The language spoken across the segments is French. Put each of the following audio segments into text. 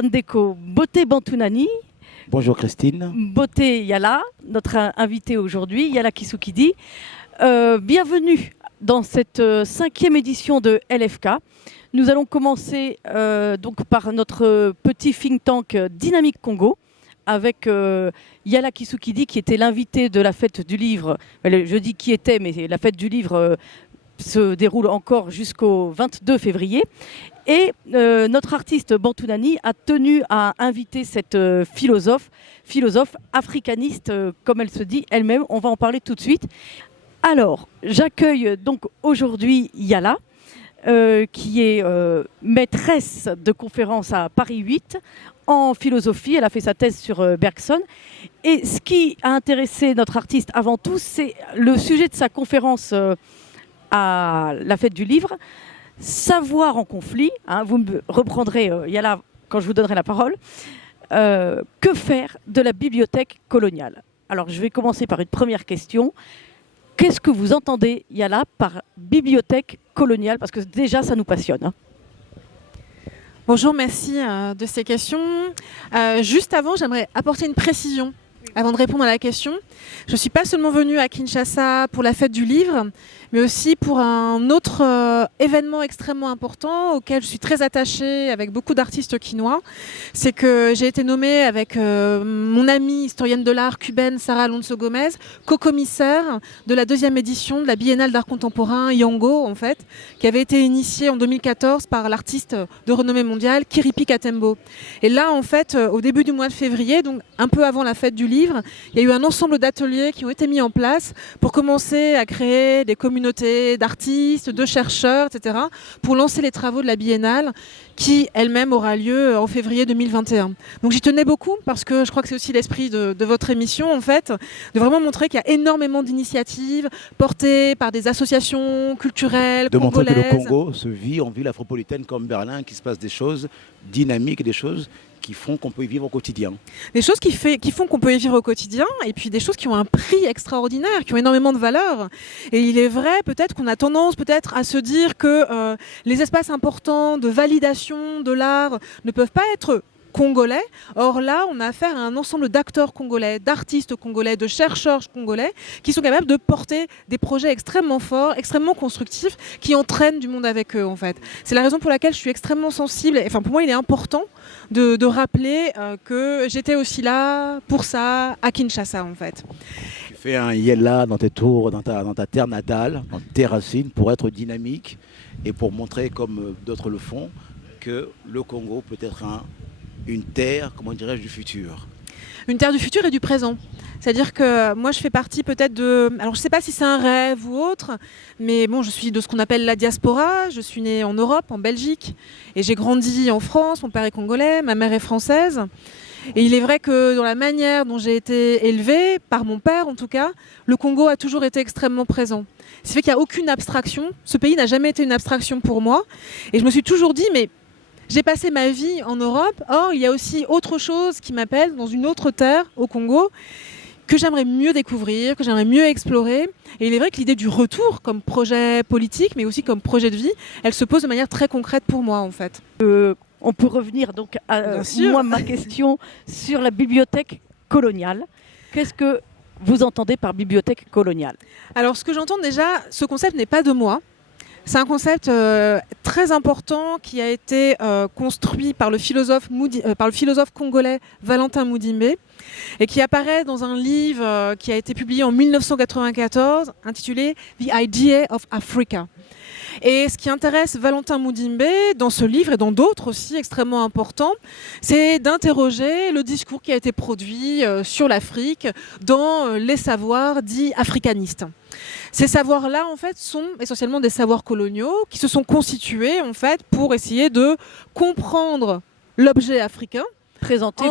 Bandeko Boté Bantounani. Bonjour Christine. Boté Yala, notre invité aujourd'hui, Yala Kisukidi. Bienvenue dans cette 5e édition de LFK. Nous allons commencer donc par notre petit think tank Dynamique Congo avec Yala Kisukidi qui était l'invité de la fête du livre. Je dis qui était, mais la fête du livre se déroule encore jusqu'au 22 février. Et notre artiste Bantounani a tenu à inviter cette philosophe africaniste, comme elle se dit elle-même. On va en parler tout de suite. Alors, j'accueille donc aujourd'hui Yala, qui est maîtresse de conférence à Paris 8 en philosophie. Elle a fait sa thèse sur Bergson. Et ce qui a intéressé notre artiste avant tout, c'est le sujet de sa conférence à la fête du livre, savoir en conflit. Vous me reprendrez, Yala, quand je vous donnerai la parole. Que faire de la bibliothèque coloniale? Alors, je vais commencer par une première question. Qu'est-ce que vous entendez, Yala, par bibliothèque coloniale? Parce que déjà, ça nous passionne. Bonjour, merci de ces questions. Juste avant, j'aimerais apporter une précision avant de répondre à la question. Je ne suis pas seulement venue à Kinshasa pour la fête du livre, mais aussi pour un autre événement extrêmement important auquel je suis très attachée avec beaucoup d'artistes quinois. C'est que j'ai été nommée avec mon amie historienne de l'art cubaine Sara Alonso Gomez, co-commissaire de la 2e édition de la Biennale d'art contemporain Yango, en fait, qui avait été initiée en 2014 par l'artiste de renommée mondiale Kiripi Katembo. Et là, en fait, au début du mois de février, donc un peu avant la fête du livre, il y a eu un ensemble d'ateliers qui ont été mis en place pour commencer à créer des communautés d'artistes, de chercheurs, etc., pour lancer les travaux de la Biennale qui, elle-même, aura lieu en février 2021. Donc j'y tenais beaucoup parce que je crois que c'est aussi l'esprit de votre émission, en fait, de vraiment montrer qu'il y a énormément d'initiatives portées par des associations culturelles congolaises. De montrer que le Congo se vit en ville afropolitaine comme Berlin, qu'il se passe des choses dynamiques, des choses qui font qu'on peut y vivre au quotidien. Des choses qui font qu'on peut y vivre au quotidien, et puis des choses qui ont un prix extraordinaire, qui ont énormément de valeur. Et il est vrai peut-être qu'on a tendance à se dire que les espaces importants de validation de l'art ne peuvent pas être congolais. Or là, on a affaire à un ensemble d'acteurs congolais, d'artistes congolais, de chercheurs congolais qui sont capables de porter des projets extrêmement forts, extrêmement constructifs, qui entraînent du monde avec eux, en fait. C'est la raison pour laquelle je suis extrêmement sensible. Enfin, pour moi, il est important de rappeler que j'étais aussi là pour ça à Kinshasa, en fait. Tu fais un Yella dans tes tours, dans ta terre natale, dans tes racines, pour être dynamique et pour montrer, comme d'autres le font, que le Congo peut être une terre, comment dirais-je, du futur. Une terre du futur et du présent. C'est-à-dire que moi, je fais partie peut-être de... Alors, je ne sais pas si c'est un rêve ou autre, mais bon, je suis de ce qu'on appelle la diaspora. Je suis née en Europe, en Belgique, et j'ai grandi en France. Mon père est congolais, ma mère est française. Et il est vrai que dans la manière dont j'ai été élevée, par mon père en tout cas, le Congo a toujours été extrêmement présent. Ce qui fait qu'il n'y a aucune abstraction. Ce pays n'a jamais été une abstraction pour moi. Et je me suis toujours dit, mais j'ai passé ma vie en Europe, or il y a aussi autre chose qui m'appelle dans une autre terre, au Congo, que j'aimerais mieux découvrir, que j'aimerais mieux explorer. Et il est vrai que l'idée du retour comme projet politique, mais aussi comme projet de vie, elle se pose de manière très concrète pour moi, en fait. On peut revenir donc à ma question sur la bibliothèque coloniale. Qu'est-ce que vous entendez par bibliothèque coloniale? Alors, ce que j'entends déjà, ce concept n'est pas de moi. C'est un concept très important qui a été construit par le philosophe congolais Valentin Mudimbe et qui apparaît dans un livre qui a été publié en 1994 intitulé « The Idea of Africa ». Et ce qui intéresse Valentin Mudimbe dans ce livre et dans d'autres aussi extrêmement importants, c'est d'interroger le discours qui a été produit sur l'Afrique dans les savoirs dits africanistes. Ces savoirs-là, en fait, sont essentiellement des savoirs coloniaux qui se sont constitués, en fait, pour essayer de comprendre l'objet africain. Présenter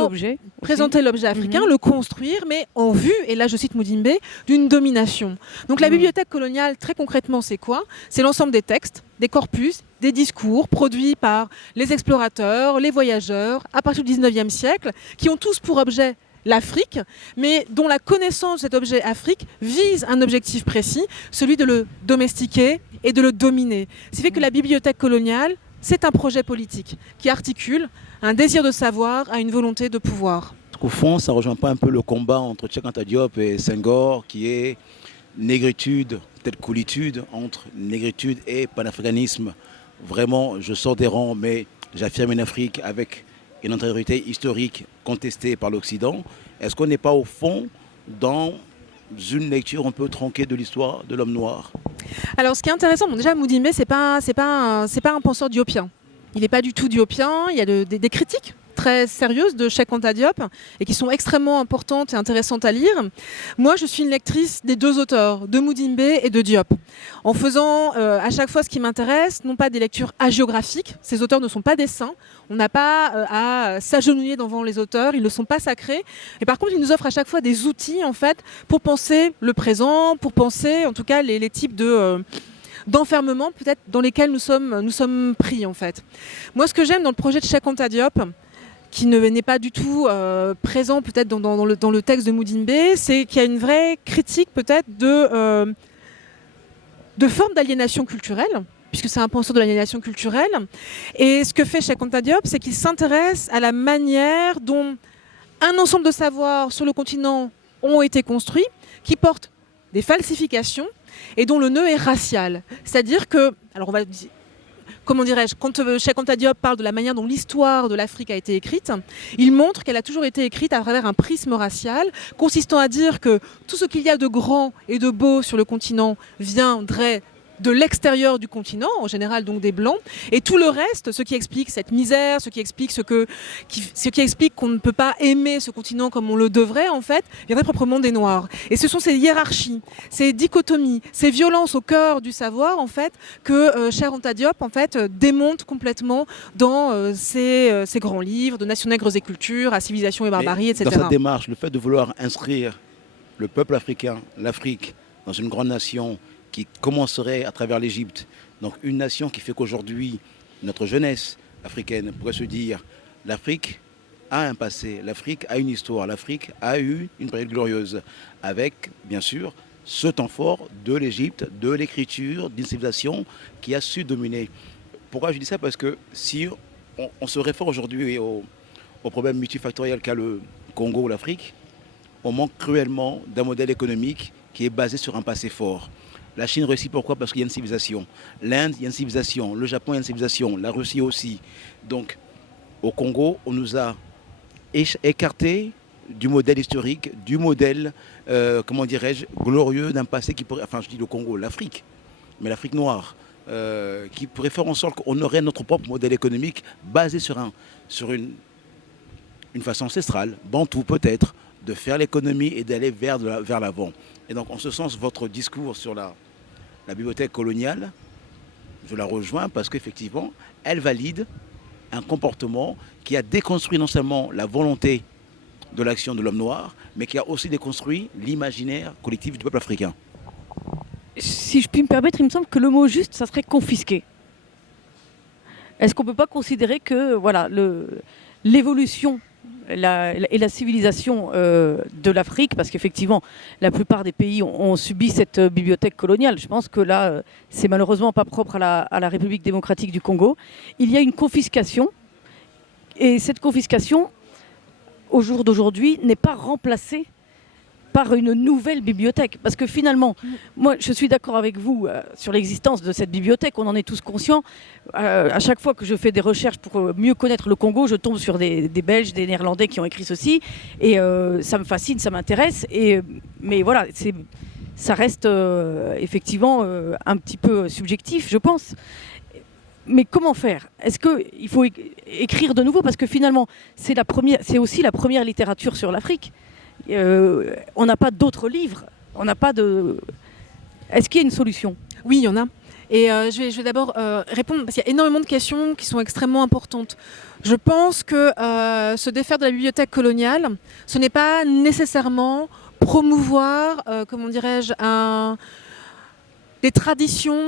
l'objet africain, le construire, mais en vue, et là je cite Mudimbe, d'une domination. Donc la bibliothèque coloniale, très concrètement, c'est quoi? C'est l'ensemble des textes, des corpus, des discours produits par les explorateurs, les voyageurs, à partir du 19e siècle, qui ont tous pour objet l'Afrique, mais dont la connaissance de cet objet Afrique vise un objectif précis, celui de le domestiquer et de le dominer. Ce qui fait que la bibliothèque coloniale c'est un projet politique qui articule un désir de savoir à une volonté de pouvoir. Au fond, ça ne rejoint pas un peu le combat entre Cheikh Anta Diop et Senghor, qui est négritude, peut-être coolitude, entre négritude et panafricanisme. Vraiment, je sors des rangs, mais j'affirme une Afrique avec une antériorité historique contestée par l'Occident. Est-ce qu'on n'est pas au fond dans une lecture un peu tronquée de l'histoire de l'homme noir? Alors ce qui est intéressant, bon, déjà Mudimbe, c'est pas un penseur diopien. Il n'est pas du tout diopien, il y a des critiques très sérieuses de Cheikh Anta Diop et qui sont extrêmement importantes et intéressantes à lire. Moi, je suis une lectrice des deux auteurs, de Mudimbe et de Diop, en faisant à chaque fois ce qui m'intéresse, non pas des lectures hagiographiques, ces auteurs ne sont pas des saints, on n'a pas à s'agenouiller devant les auteurs, ils ne sont pas sacrés, et par contre, ils nous offrent à chaque fois des outils en fait pour penser le présent, pour penser en tout cas les types d'enfermement peut-être dans lesquels nous sommes pris en fait. Moi, ce que j'aime dans le projet de Cheikh Anta Diop, qui n'est pas du tout présent peut-être dans le texte de Mudimbe, c'est qu'il y a une vraie critique peut-être de formes d'aliénation culturelle, puisque c'est un penseur de l'aliénation culturelle. Et ce que fait Cheikh Anta Diop, c'est qu'il s'intéresse à la manière dont un ensemble de savoirs sur le continent ont été construits, qui portent des falsifications et dont le nœud est racial. C'est-à-dire que, alors on va dire, comment dirais-je, quand Cheikh Anta Diop parle de la manière dont l'histoire de l'Afrique a été écrite, il montre qu'elle a toujours été écrite à travers un prisme racial, consistant à dire que tout ce qu'il y a de grand et de beau sur le continent viendrait de l'extérieur du continent, en général donc des Blancs, et tout le reste, ce qui explique cette misère, ce qui explique qu'on ne peut pas aimer ce continent comme on le devrait, en fait, viendrait proprement des Noirs. Et ce sont ces hiérarchies, ces dichotomies, ces violences au cœur du savoir, en fait, que Cheikh Anta Diop, en fait, démonte complètement dans ses grands livres de Nations nègres et cultures, à Civilisation et barbarie, etc. Dans cette démarche, le fait de vouloir inscrire le peuple africain, l'Afrique, dans une grande nation qui commencerait à travers l'Égypte. Donc une nation qui fait qu'aujourd'hui, notre jeunesse africaine pourrait se dire l'Afrique a un passé, l'Afrique a une histoire, l'Afrique a eu une période glorieuse, avec bien sûr ce temps fort de l'Égypte, de l'écriture, d'une civilisation qui a su dominer. Pourquoi je dis ça? Parce que si on se réfère aujourd'hui au problème multifactoriel qu'a le Congo ou l'Afrique, on manque cruellement d'un modèle économique qui est basé sur un passé fort. La Chine réussit pourquoi? Parce qu'il y a une civilisation. L'Inde, il y a une civilisation. Le Japon, il y a une civilisation. La Russie aussi. Donc, au Congo, on nous a écarté du modèle historique, du modèle, comment dirais-je, glorieux d'un passé qui pourrait, enfin je dis le Congo, l'Afrique, mais l'Afrique noire, qui pourrait faire en sorte qu'on aurait notre propre modèle économique basé sur une façon ancestrale, bantou peut-être, de faire l'économie et d'aller vers l'avant. Et donc, en ce sens, votre discours sur la bibliothèque coloniale, je la rejoins parce qu'effectivement, elle valide un comportement qui a déconstruit non seulement la volonté de l'action de l'homme noir, mais qui a aussi déconstruit l'imaginaire collectif du peuple africain. Si je puis me permettre, il me semble que le mot juste, ça serait confisqué. Est-ce qu'on ne peut pas considérer que voilà, l'évolution et la civilisation de l'Afrique, parce qu'effectivement, la plupart des pays ont subi cette bibliothèque coloniale. Je pense que là, c'est malheureusement pas propre à la République démocratique du Congo. Il y a une confiscation, et cette confiscation, au jour d'aujourd'hui, n'est pas remplacée par une nouvelle bibliothèque. Parce que finalement, moi, je suis d'accord avec vous sur l'existence de cette bibliothèque, on en est tous conscients. À chaque fois que je fais des recherches pour mieux connaître le Congo, je tombe sur des Belges, des Néerlandais qui ont écrit ceci, et ça me fascine, ça m'intéresse, mais voilà, ça reste effectivement un petit peu subjectif, je pense. Mais comment faire? Est-ce qu'il faut écrire de nouveau? Parce que finalement, c'est aussi la première littérature sur l'Afrique. On n'a pas d'autres livres. On n'a pas de. Est-ce qu'il y a une solution? Oui, il y en a. Et je vais d'abord répondre, parce qu'il y a énormément de questions qui sont extrêmement importantes. Je pense que se défaire de la bibliothèque coloniale, ce n'est pas nécessairement promouvoir, comment dirais-je, des traditions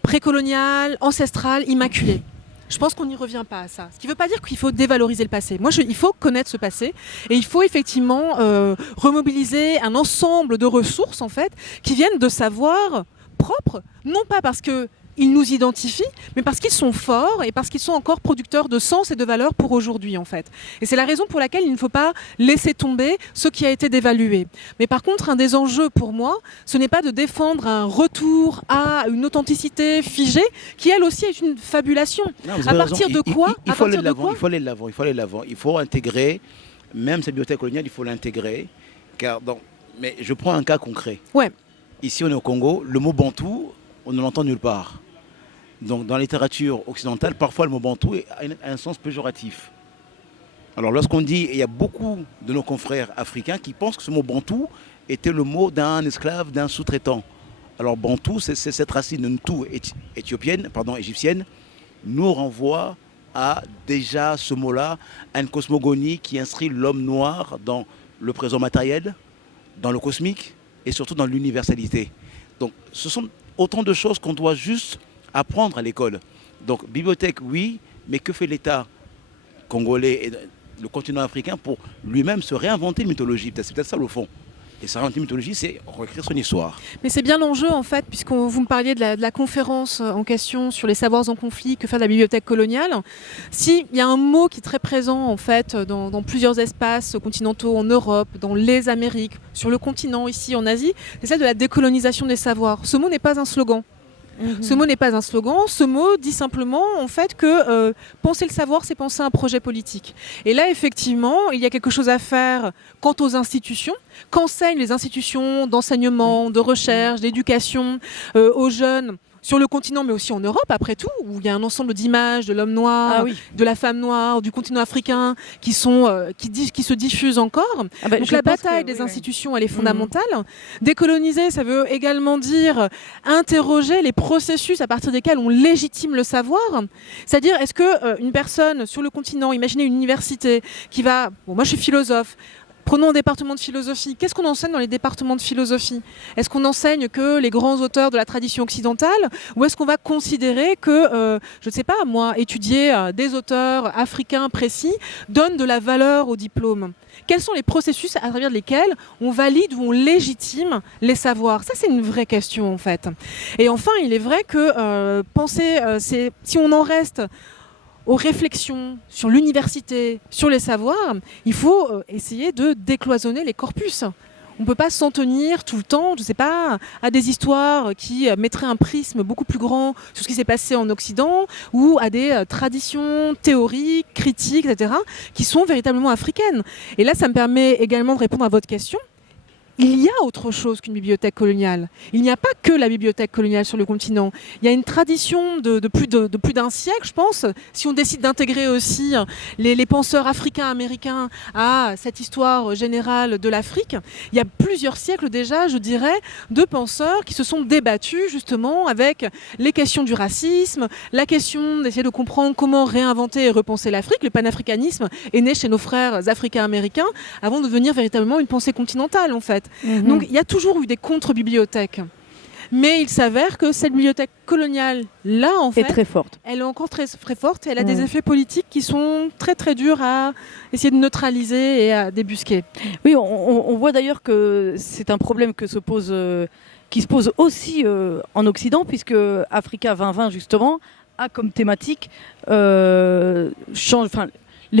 précoloniales, ancestrales, immaculées. Je pense qu'on n'y revient pas à ça. Ce qui ne veut pas dire qu'il faut dévaloriser le passé. Il faut connaître ce passé et il faut effectivement remobiliser un ensemble de ressources en fait qui viennent de savoirs propres, non pas parce que qu'ils nous identifient, mais parce qu'ils sont forts et parce qu'ils sont encore producteurs de sens et de valeurs pour aujourd'hui, en fait. Et c'est la raison pour laquelle il ne faut pas laisser tomber ce qui a été dévalué. Mais par contre, un des enjeux pour moi, ce n'est pas de défendre un retour à une authenticité figée, qui elle aussi est une fabulation. Non, vous À avez partir raison. de quoi Il À faut aller partir de de l'avant, quoi il faut aller de l'avant, il faut aller de l'avant. Il faut intégrer, même cette bibliothèque coloniale, il faut l'intégrer. Mais je prends un cas concret. Ouais. Ici, on est au Congo, le mot bantou, on ne l'entend nulle part. Donc, dans la littérature occidentale, parfois le mot bantou a un sens péjoratif. Alors, lorsqu'on dit, et il y a beaucoup de nos confrères africains qui pensent que ce mot bantou était le mot d'un esclave, d'un sous-traitant. Alors, bantou, c'est cette racine ntou égyptienne, nous renvoie à déjà ce mot-là, à une cosmogonie qui inscrit l'homme noir dans le présent matériel, dans le cosmique et surtout dans l'universalité. Donc ce sont autant de choses qu'on doit juste apprendre à l'école. Donc bibliothèque, oui, mais que fait l'État congolais et le continent africain pour lui-même se réinventer une mythologie? C'est peut-être ça le fond. Et sa réinventer une mythologie, c'est réécrire son histoire. Mais c'est bien l'enjeu en fait, puisque vous me parliez de la conférence en question sur les savoirs en conflit que fait la bibliothèque coloniale. S'il y a un mot qui est très présent en fait dans plusieurs espaces continentaux, en Europe, dans les Amériques, sur le continent ici en Asie, c'est celle de la décolonisation des savoirs. Ce mot n'est pas un slogan. Ce mot n'est pas un slogan, ce mot dit simplement en fait que penser le savoir, c'est penser un projet politique. Et là, effectivement, il y a quelque chose à faire quant aux institutions, qu'enseignent les institutions d'enseignement, de recherche, d'éducation aux jeunes sur le continent, mais aussi en Europe, après tout, où il y a un ensemble d'images de l'homme noir, de la femme noire, du continent africain, qui se diffusent encore. Donc la bataille des institutions, elle est fondamentale. Décoloniser, ça veut également dire interroger les processus à partir desquels on légitime le savoir. C'est-à-dire, est-ce qu'une personne sur le continent, imaginez une université qui va... Bon, moi je suis philosophe. Prenons un département de philosophie. Qu'est-ce qu'on enseigne dans les départements de philosophie? Est-ce qu'on enseigne que les grands auteurs de la tradition occidentale, ou est-ce qu'on va considérer que, je ne sais pas, moi, étudier des auteurs africains précis donne de la valeur au diplôme? Quels sont les processus à travers lesquels on valide ou on légitime les savoirs? Ça, c'est une vraie question, en fait. Et enfin, il est vrai que si on en reste aux réflexions sur l'université, sur les savoirs, il faut essayer de décloisonner les corpus. On ne peut pas s'en tenir tout le temps, je ne sais pas, à des histoires qui mettraient un prisme beaucoup plus grand sur ce qui s'est passé en Occident, ou à des traditions théoriques, critiques, etc., qui sont véritablement africaines. Et là, ça me permet également de répondre à votre question. Il y a autre chose qu'une bibliothèque coloniale. Il n'y a pas que la bibliothèque coloniale sur le continent. Il y a une tradition de plus d'un siècle, je pense, si on décide d'intégrer aussi les penseurs africains-américains à cette histoire générale de l'Afrique. Il y a plusieurs siècles déjà, je dirais, de penseurs qui se sont débattus justement avec les questions du racisme, la question d'essayer de comprendre comment réinventer et repenser l'Afrique. Le panafricanisme est né chez nos frères africains-américains avant de devenir véritablement une pensée continentale, en fait. Donc il y a toujours eu des contre-bibliothèques. Mais il s'avère que cette bibliothèque coloniale, là, en fait, est très forte. Elle est encore très, très forte et elle a des effets politiques qui sont très, très durs à essayer de neutraliser et à débusquer. Oui, on voit d'ailleurs que c'est un problème qui se pose aussi en Occident, puisque Africa 2020, justement, a comme thématique les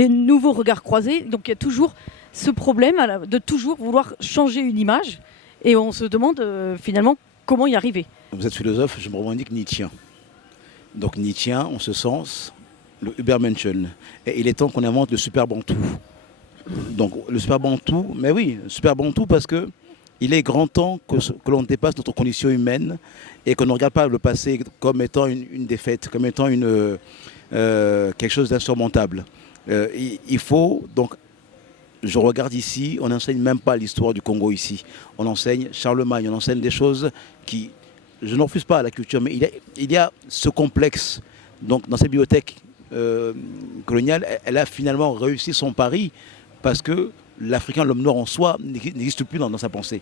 nouveaux regards croisés. Donc il y a toujours ce problème de toujours vouloir changer une image, et on se demande finalement comment y arriver. Vous êtes philosophe, je me revendique nietzschien. Donc nietzschien, en ce sens, le Übermenschen. Et il est temps qu'on invente le super bantou. Donc le super bantou, mais oui, le super bantou, parce que il est grand temps que l'on dépasse notre condition humaine et qu'on ne regarde pas le passé comme étant une défaite, comme étant quelque chose d'insurmontable. Il faut donc... Je regarde ici, on n'enseigne même pas l'histoire du Congo ici. On enseigne Charlemagne, on enseigne des choses qui... Je ne refuse pas à la culture, mais il y a ce complexe. Donc dans cette bibliothèque coloniale, elle a finalement réussi son pari parce que l'Africain, l'homme noir en soi, n'existe plus dans sa pensée.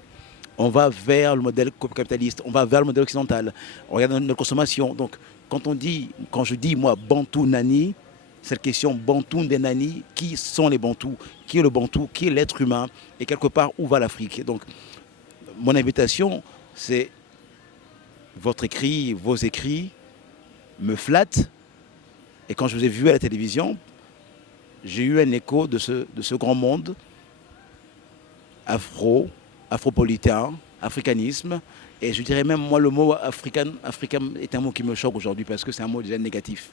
On va vers le modèle capitaliste, on va vers le modèle occidental. On regarde notre consommation. Donc quand je dis moi Bantou Nani, cette question Bantou des Nani, qui sont les Bantous, qui est le Bantou, qui est l'être humain, et quelque part où va l'Afrique. Donc mon invitation, c'est votre écrit, vos écrits, me flatte. Et quand je vous ai vu à la télévision, j'ai eu un écho de ce grand monde afropolitain, africanisme. Et je dirais même, moi, le mot africain est un mot qui me choque aujourd'hui parce que c'est un mot déjà négatif.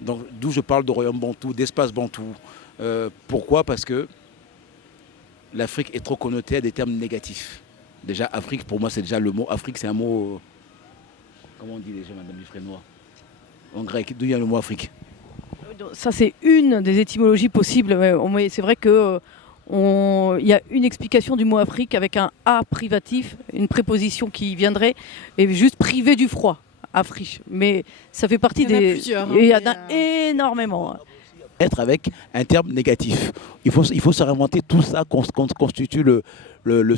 Donc, d'où je parle de royaume bantou, d'espace bantou. Pourquoi? Parce que l'Afrique est trop connotée à des termes négatifs. Déjà, Afrique, pour moi, c'est déjà le mot. Afrique, c'est un mot. Comment on dit déjà, Madame Dufresnoy? En grec, d'où vient le mot Afrique? Ça, c'est une des étymologies possibles. Mais c'est vrai que il y a une explication du mot Afrique avec un A privatif, une préposition qui viendrait et juste privé du froid. Afrique. Mais ça fait partie des. Il y en a énormément. Être avec un terme négatif. Il faut se réinventer tout ça constitue le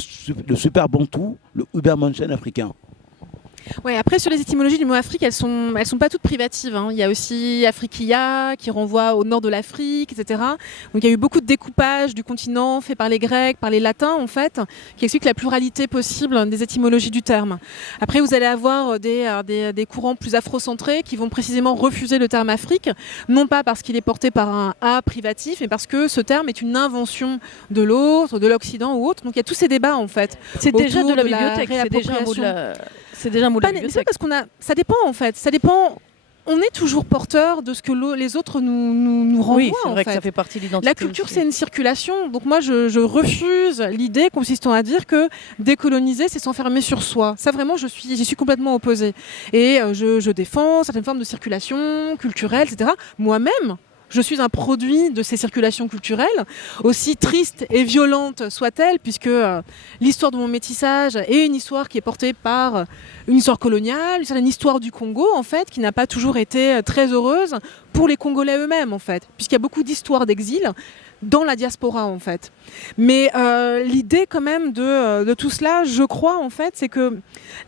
super bantou, le Ubermenschen africain. Ouais, après, sur les étymologies du mot Afrique, elles sont pas toutes privatives, hein. Il y a aussi Afrikia, qui renvoie au nord de l'Afrique, etc. Donc il y a eu beaucoup de découpage du continent fait par les Grecs, par les Latins, en fait, qui explique la pluralité possible des étymologies du terme. Après, vous allez avoir des courants plus afrocentrés qui vont précisément refuser le terme Afrique, non pas parce qu'il est porté par un A privatif, mais parce que ce terme est une invention de l'autre, de l'Occident ou autre. Donc il y a tous ces débats, en fait. C'est déjà de la bibliothèque, c'est déjà un mot de la... C'est déjà un mot de la bibliothèque. Parce ça dépend en fait. Ça dépend. On est toujours porteur de ce que les autres nous renvoient. Oui, c'est vrai que ça fait partie de l'identité. La culture, aussi. C'est une circulation. Donc moi, je refuse l'idée consistant à dire que décoloniser, c'est s'enfermer sur soi. Ça, vraiment, j'y suis complètement opposée. Et je défends certaines formes de circulation culturelle, etc. Moi-même, je suis un produit de ces circulations culturelles, aussi tristes et violentes soient-elles, puisque l'histoire de mon métissage est une histoire qui est portée par une histoire coloniale, une histoire du Congo, en fait, qui n'a pas toujours été très heureuse pour les Congolais eux-mêmes, en fait, puisqu'il y a beaucoup d'histoires d'exil dans la diaspora, en fait. Mais l'idée, quand même, de tout cela, je crois, en fait, c'est que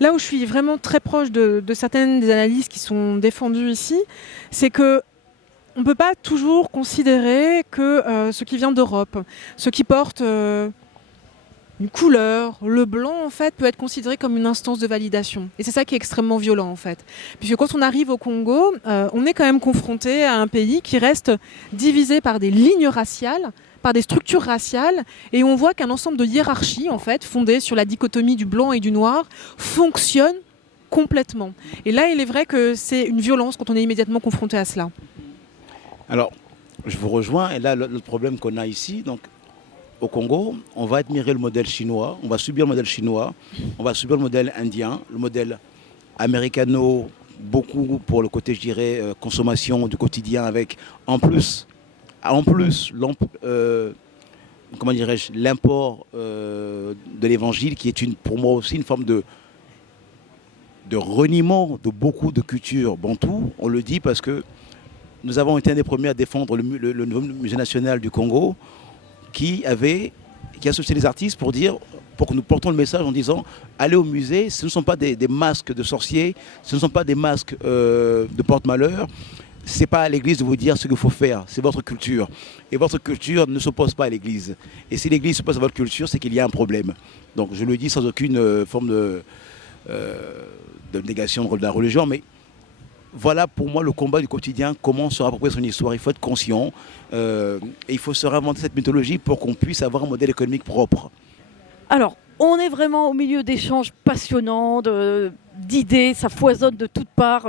là où je suis vraiment très proche de certaines des analyses qui sont défendues ici, c'est que on ne peut pas toujours considérer que ce qui vient d'Europe, ce qui porte une couleur, le blanc, en fait, peut être considéré comme une instance de validation. Et c'est ça qui est extrêmement violent, en fait. Puisque quand on arrive au Congo, on est quand même confronté à un pays qui reste divisé par des lignes raciales, par des structures raciales, et on voit qu'un ensemble de hiérarchies, en fait, fondées sur la dichotomie du blanc et du noir, fonctionne complètement. Et là, il est vrai que c'est une violence quand on est immédiatement confronté à cela. Alors, je vous rejoins, et là, le problème qu'on a ici, donc, au Congo, on va admirer le modèle chinois, on va subir le modèle chinois, on va subir le modèle indien, le modèle américano, beaucoup pour le côté, je dirais, consommation du quotidien, avec, en plus comment dirais-je, l'import de l'évangile, qui est pour moi aussi une forme de reniement de beaucoup de cultures bantoues. On le dit parce que nous avons été un des premiers à défendre le nouveau musée national du Congo qui associait les artistes pour que nous portons le message en disant allez au musée, ce ne sont pas des masques de sorciers, ce ne sont pas des masques de porte-malheur, ce n'est pas à l'église de vous dire ce qu'il faut faire, c'est votre culture. Et votre culture ne s'oppose pas à l'église. Et si l'église s'oppose à votre culture, c'est qu'il y a un problème. Donc je le dis sans aucune forme de négation de la religion, mais voilà pour moi le combat du quotidien, comment se rapproprier son histoire. Il faut être conscient et il faut se réinventer cette mythologie pour qu'on puisse avoir un modèle économique propre. Alors, on est vraiment au milieu d'échanges passionnants, d'idées, ça foisonne de toutes parts.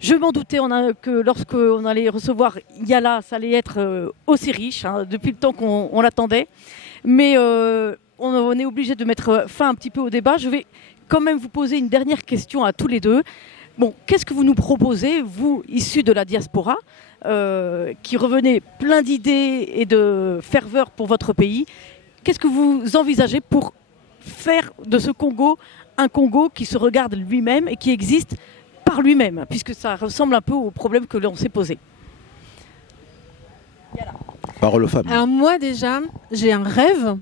Je m'en doutais que lorsqu'on allait recevoir Yala, ça allait être aussi riche, hein, depuis le temps qu'on l'attendait. Mais on est obligé de mettre fin un petit peu au débat. Je vais quand même vous poser une dernière question à tous les deux. Bon, qu'est-ce que vous nous proposez, vous, issus de la diaspora, qui revenez plein d'idées et de ferveur pour votre pays? Qu'est-ce que vous envisagez pour faire de ce Congo un Congo qui se regarde lui-même et qui existe par lui-même, puisque ça ressemble un peu au problème que l'on s'est posé? Parole aux femmes. Alors moi déjà, j'ai un rêve,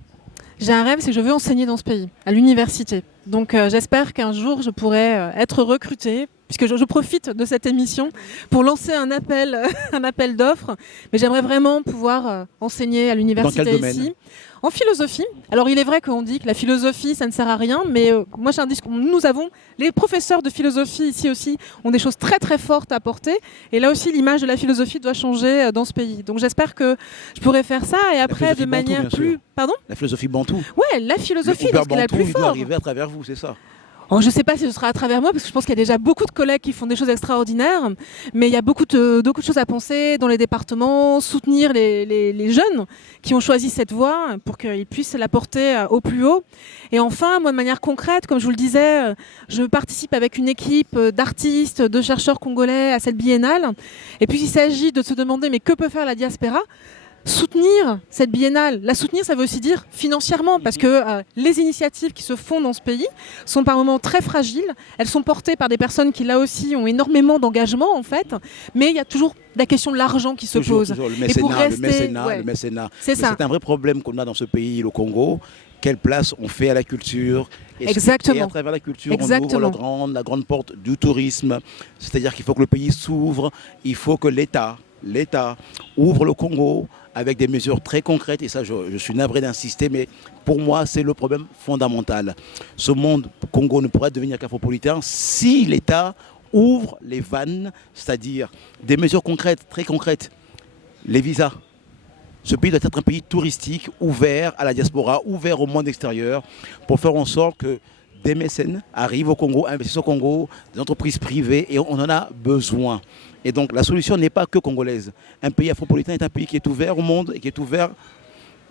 c'est que je veux enseigner dans ce pays, à l'université. Donc j'espère qu'un jour je pourrai être recrutée puisque je profite de cette émission pour lancer un appel, un appel d'offres. Mais j'aimerais vraiment pouvoir enseigner à l'université Dans quel domaine ? ici. En philosophie. Alors il est vrai qu'on dit que la philosophie ça ne sert à rien, mais moi j'ai un discours. Nous avons les professeurs de philosophie ici aussi ont des choses très très fortes à apporter, et là aussi l'image de la philosophie doit changer dans ce pays. Donc j'espère que je pourrais faire ça, et après de manière bantou, plus. Pardon ? La philosophie bantou. Ouais, la philosophie, parce qu'elle est la plus il doit forte. arriver à travers vous, c'est ça. Oh, je ne sais pas si ce sera à travers moi, parce que je pense qu'il y a déjà beaucoup de collègues qui font des choses extraordinaires, mais il y a beaucoup de choses à penser dans les départements, soutenir les jeunes qui ont choisi cette voie pour qu'ils puissent la porter au plus haut. Et enfin, moi, de manière concrète, comme je vous le disais, je participe avec une équipe d'artistes, de chercheurs congolais à cette biennale. Et puis, il s'agit de se demander, mais que peut faire la diaspora ? Soutenir cette biennale. La soutenir, ça veut aussi dire financièrement, parce que les initiatives qui se font dans ce pays sont par moments très fragiles. Elles sont portées par des personnes qui, là aussi, ont énormément d'engagement, en fait. Mais il y a toujours la question de l'argent qui se pose. Toujours le Et pour rester, le mécénat. C'est ça. C'est un vrai problème qu'on a dans ce pays, le Congo. Quelle place on fait à la culture ? Exactement. Et à travers la culture, Exactement. on ouvre la grande porte du tourisme. C'est-à-dire qu'il faut que le pays s'ouvre. Il faut que l'État ouvre le Congo avec des mesures très concrètes, et ça je suis navré d'insister, mais pour moi c'est le problème fondamental. Ce monde Congo ne pourra devenir qu'afropolitain si l'État ouvre les vannes, c'est-à-dire des mesures concrètes, très concrètes. Les visas. Ce pays doit être un pays touristique, ouvert à la diaspora, ouvert au monde extérieur, pour faire en sorte que des mécènes arrivent au Congo, investissent au Congo, des entreprises privées, et on en a besoin. Et donc la solution n'est pas que congolaise. Un pays afropolitain est un pays qui est ouvert au monde et qui est ouvert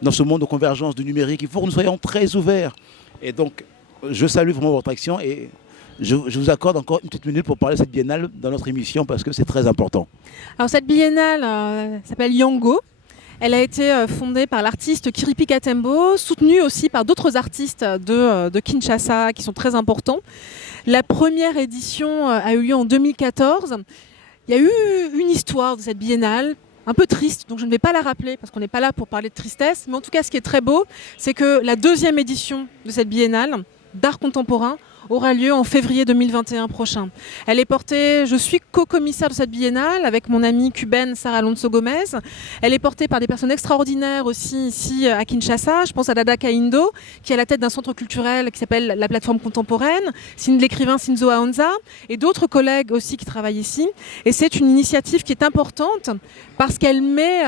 dans ce monde de convergence du numérique. Il faut que nous soyons très ouverts. Et donc je salue vraiment votre action, et je vous accorde encore une petite minute pour parler de cette biennale dans notre émission, parce que c'est très important. Alors cette biennale s'appelle Yango. Elle a été fondée par l'artiste Kiripi Katembo, soutenue aussi par d'autres artistes de Kinshasa qui sont très importants. La première édition a eu lieu en 2014. Il y a eu une histoire de cette biennale, un peu triste, donc je ne vais pas la rappeler parce qu'on n'est pas là pour parler de tristesse. Mais en tout cas, ce qui est très beau, c'est que la deuxième édition de cette biennale d'art contemporain aura lieu en février 2021 prochain. Elle est portée, je suis co-commissaire de cette biennale avec mon amie cubaine Sarah Alonso Gomez. Elle est portée par des personnes extraordinaires aussi ici à Kinshasa. Je pense à Dada Kaindo, qui est à la tête d'un centre culturel qui s'appelle la Plateforme Contemporaine, l'écrivain Sinzo Aonza, et d'autres collègues aussi qui travaillent ici. Et c'est une initiative qui est importante parce qu'elle met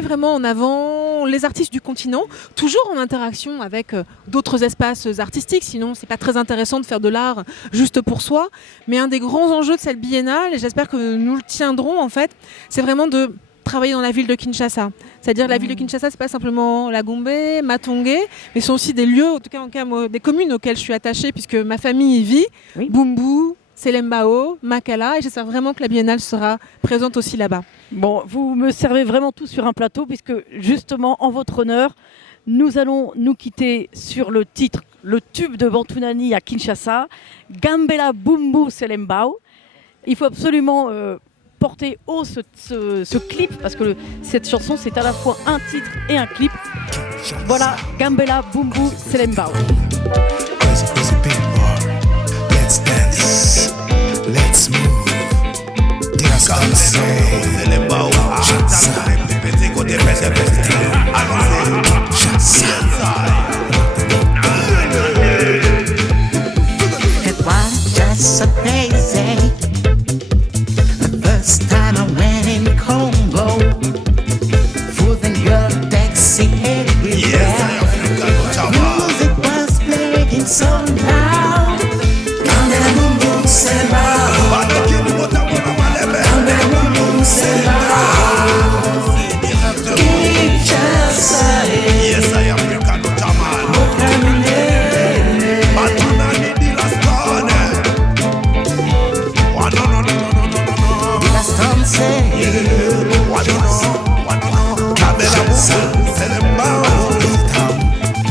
vraiment en avant les artistes du continent, toujours en interaction avec d'autres espaces artistiques, sinon c'est pas très intéressant de faire de l'art juste pour soi. Mais un des grands enjeux de cette biennale, et j'espère que nous le tiendrons en fait, c'est vraiment de travailler dans la ville de Kinshasa. C'est-à-dire la ville de Kinshasa, c'est pas simplement la Gombe, Matongé, mais ce sont aussi des lieux, en tout cas des communes auxquelles je suis attachée puisque ma famille y vit, oui. Bumbu, Selembao, Makala, et j'espère vraiment que la biennale sera présente aussi là-bas. Bon, vous me servez vraiment tout sur un plateau puisque justement en votre honneur, nous allons nous quitter sur le titre, le tube de Bantounani à Kinshasa, Gambela Bumbu Selembao. Il faut absolument porter haut ce clip parce que cette chanson c'est à la fois un titre et un clip. Voilà, Gambela Bumbu Selembao. Let's dance, let's move. It was just so crazy. The first time I went in Congo, food and girl taxi everywhere. Music was playing so loud. Gambela Bumbu Selembao. Gambela Bumbu Selembao. Kinshasa. Yes, I am Ricardo Jamal. Bantounani di la Stone. Di la Stone. Gambela Bumbu Selembao.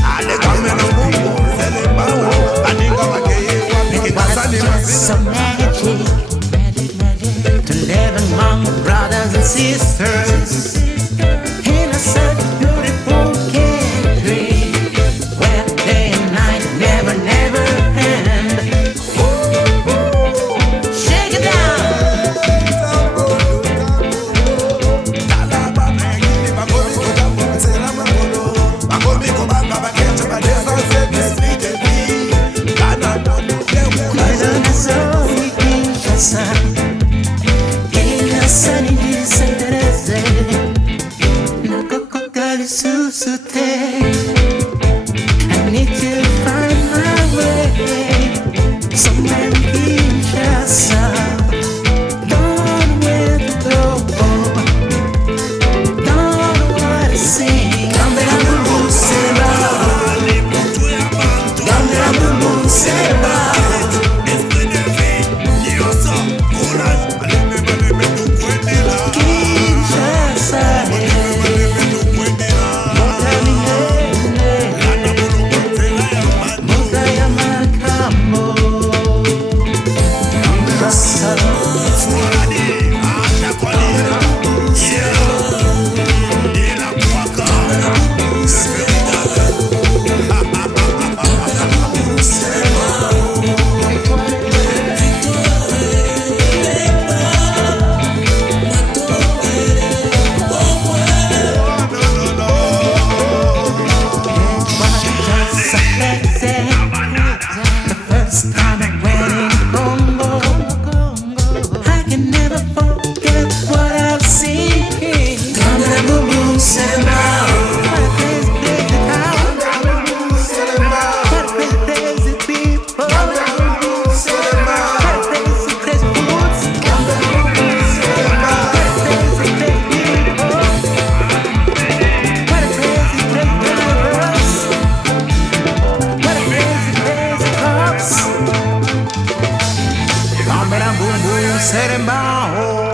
Ale Gambela Bumbu Selembao. So magic to live among brothers and sisters in a such beautiful country where day and night never end. Ooh, shake Kinshasa. Inasani nisendereze nakokokali susute. I need to find my way somewhere in Kinshasa. Don't know where to go, don't know what to sing. Gambela Bumbu Seba, Gambela Bumbu Seba. Seremao.